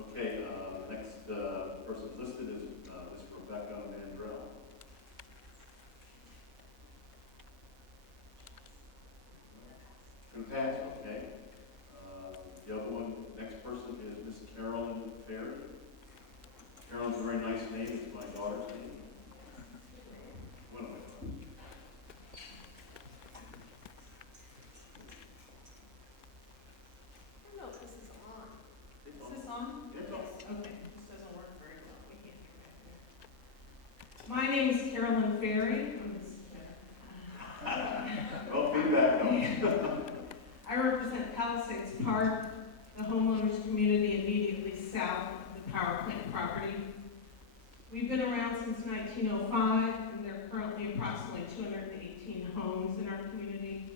Okay, next person listed is Ms. Rebecca Mandrell. Compass, okay. The other one, next person is Miss Carolyn Ferry. Carolyn's a very nice name. It's my daughter's name. One of my daughters. I don't know if this is on. It's Is on. this on? It's on. Okay, this doesn't work very well. We can't hear that. My name is Carolyn Ferry. Well, feedback, no. I represent Palisades Park, the homeowners community immediately south of the power plant property. We've been around since 1905, and there are currently approximately 218 homes in our community.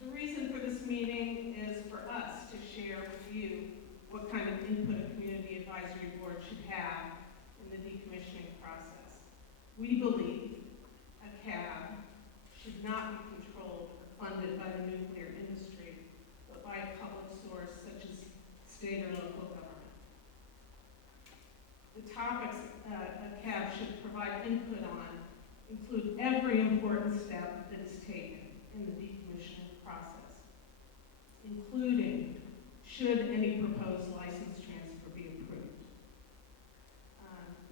The reason for this meeting is for us to share with you what kind of input a community advisory board should have in the decommissioning process. We believe a CAB should not be controlled or funded by the nuclear industry, but by a public source such as state or local government. The topics a CAB should provide input on include every important step that is taken in the decommissioning process, including should any proposed license transfer be approved.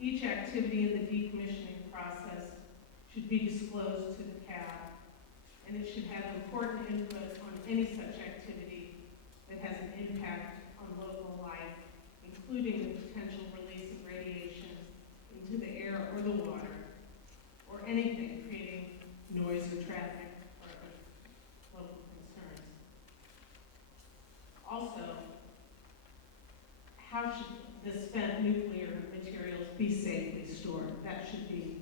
Each activity in the decommissioning process should be disclosed to the CAB, and it should have important input on any such activity that has an impact on local life, including the potential release of radiation into the air or the water, or anything creating noise or traffic or local concerns. Also, how should the spent nuclear materials be safely stored? That should be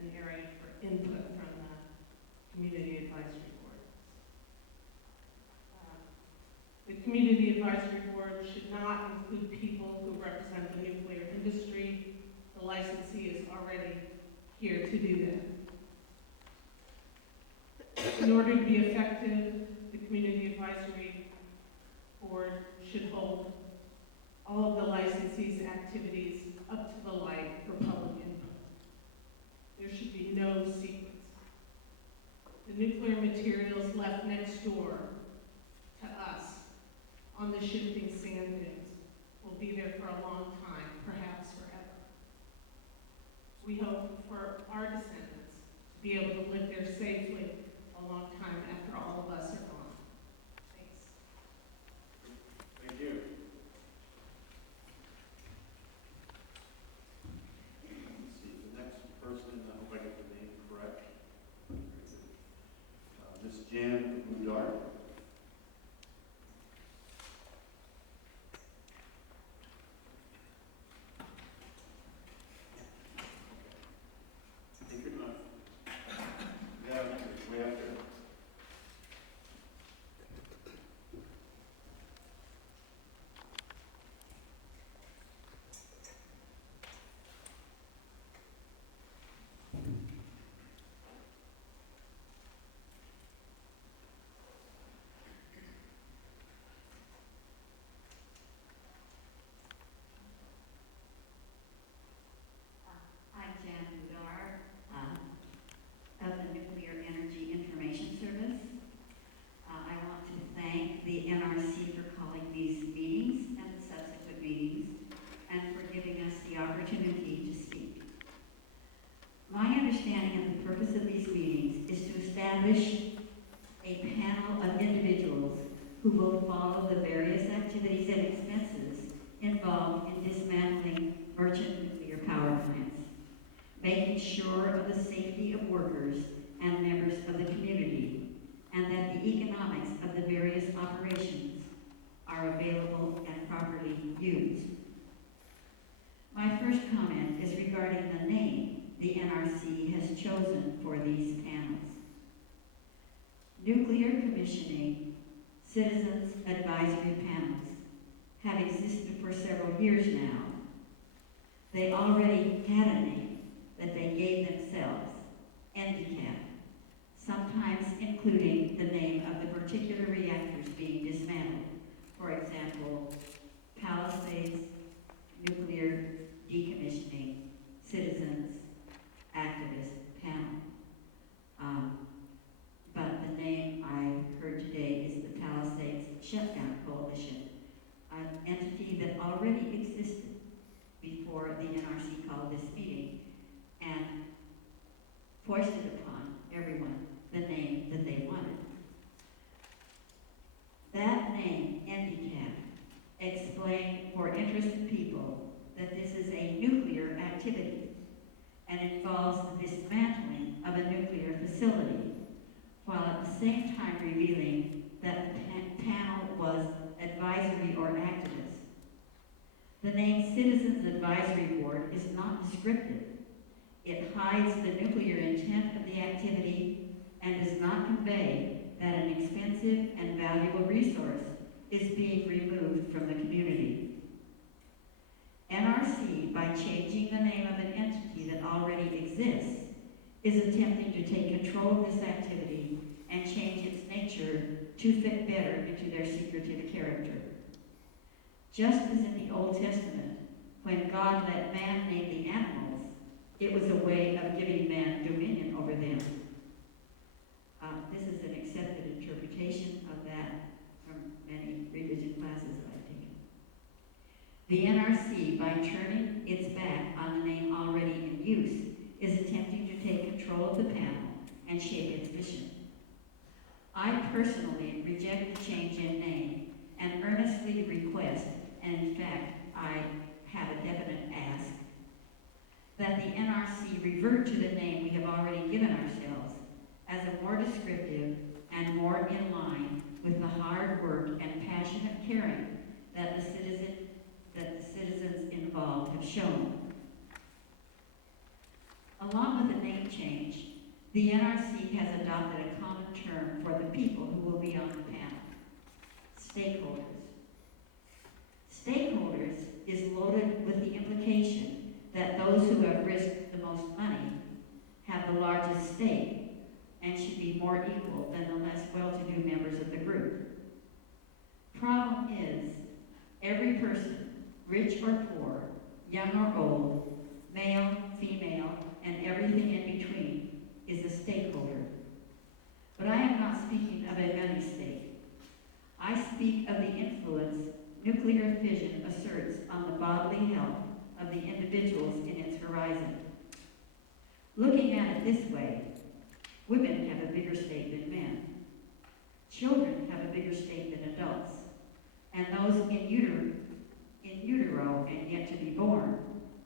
an area for input from the Community Advisory Board. The Community Advisory Board should not include people who represent the nuclear industry. The licensee is already here to do that. In order to be effective, the Community Advisory Board should hold all of the licensee's activities up to the light for public input. There should be no secrets. The nuclear materials left next door to us on the shifting sand dunes will be there for a long time, perhaps forever. We hope for our descendants to be able to live there safely a long time after all of us are gone. Thanks. Thank you. Let's see, the next person, I hope I get the name correct. Ms. Jan Boudard. Take your time. Yeah, it's way up there. I'm Jan Boudard of the Nuclear Energy Information Service. I want to thank the NRC for calling these meetings and the subsequent meetings and for giving us the opportunity to speak. My understanding of the purpose of these meetings is to establish a panel of individuals who will follow the various activities and expenses involved in dismantling merchant nuclear power plants, making sure of the safety of workers and members of the community, and that the economics of the various operations are available and properly used. My first comment is regarding the name the NRC has chosen for these panels. Nuclear Commissioning Citizens Advisory Panels have existed for several years now. They already had a name that they gave themselves, NDCAP, sometimes including the name of the particular reactors being dismantled. For example, Ocean, an entity that already existed before the NRC called this meeting and foisted upon everyone the name that they wanted. That name, NDCAP, explained for interested people that this is a nuclear activity and involves the dismantling of a nuclear facility, while at the same time revealing that the panel was advisory or activist. The name Citizens Advisory Board is not descriptive. It hides the nuclear intent of the activity and does not convey that an expensive and valuable resource is being removed from the community. NRC, by changing the name of an entity that already exists, is attempting to take control of this activity and change its nature to fit better into their secretive character. Just as in the Old Testament, when God let man name the animals, it was a way of giving man dominion over them. This is an accepted interpretation of that from many religion classes that I've taken. The NRC, by turning its back on the name already in use, is attempting to take control of the panel and shape its vision. I personally reject the change in name and earnestly request, and in fact, I have a definite ask, that the NRC revert to the name we have already given ourselves as a more descriptive and more in line with the hard work and passionate caring that the citizens involved have shown. Along with the name change, the NRC has adopted a common term for the people who will be on the panel: stakeholders. Stakeholders is loaded with the implication that those who have risked the most money have the largest stake and should be more equal than the less well-to-do members of the group. Problem is, every person, rich or poor, young or old, male, female, and everything in between, is a stakeholder. But I am not speaking of a money stake. I speak of the influence nuclear fission asserts on the bodily health of the individuals in its horizon. Looking at it this way, women have a bigger stake than men. Children have a bigger stake than adults. And those in utero and yet to be born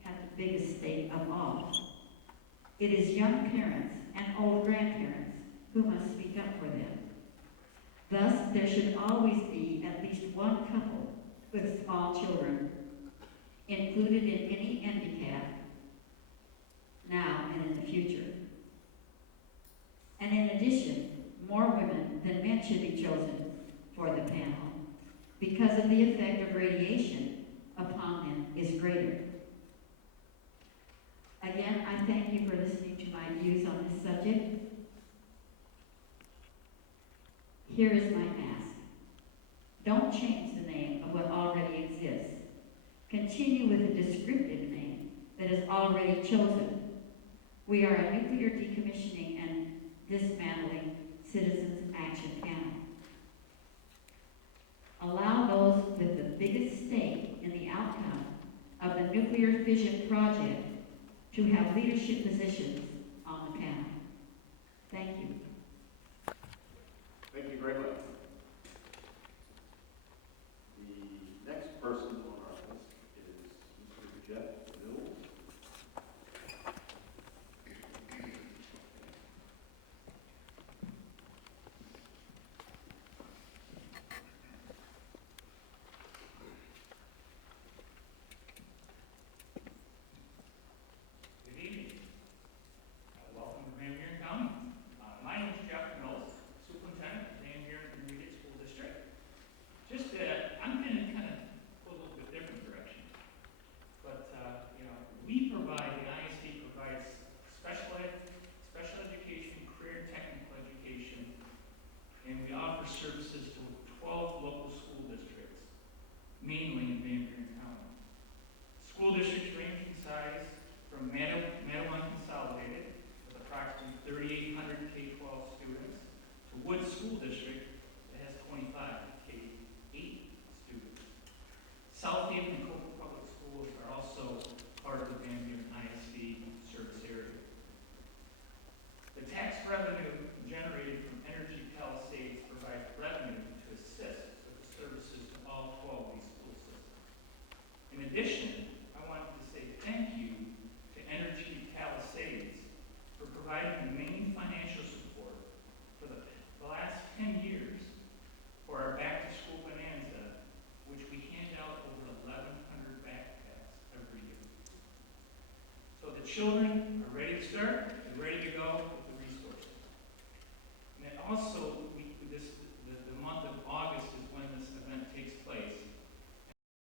have the biggest stake of all. It is young parents and old grandparents who must speak up for them. Thus, there should always be at least one couple with small children included in any handicap now and in the future. And in addition, more women than men should be chosen for the panel because of the effect of radiation upon them is greater. Again, I thank you for listening to my views on this subject. Here is my ask. Don't change the name of what already exists. Continue with the descriptive name that is already chosen. We are a nuclear decommissioning and dismantling citizens action panel. Allow those with the biggest stake in the outcome of the nuclear fission project to have leadership positions on the panel. Thank you. Thank you very much. The next person on our list is Mr. Jeff Mills. Good evening. children are ready to start and ready to go with the resources. And it also